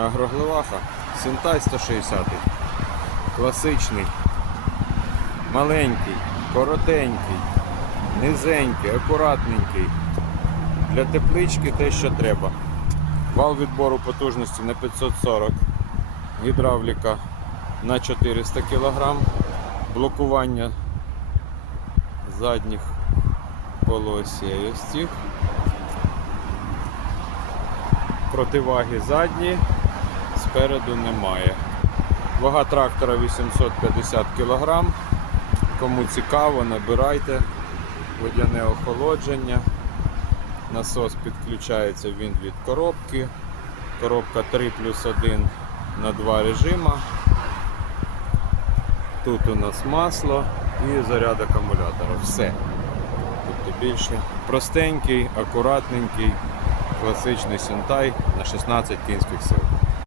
Агроглеваха, Синтай 160 класичний, маленький, коротенький, низенький, акуратненький. Для теплички те, що треба. Вал відбору потужності на 540, гідравліка на 400 кг, блокування задніх полосі ось цих. Противаги задні спереду немає. Вага трактора 850 кг. Кому цікаво, набирайте водяне охолодження. Насос підключається він від коробки. Коробка 3 плюс 1 на 2 режима. Тут у нас масло і заряд акумулятора. Все. Тобто більше простенький, акуратненький, класичний сентай на 16 кінських сил.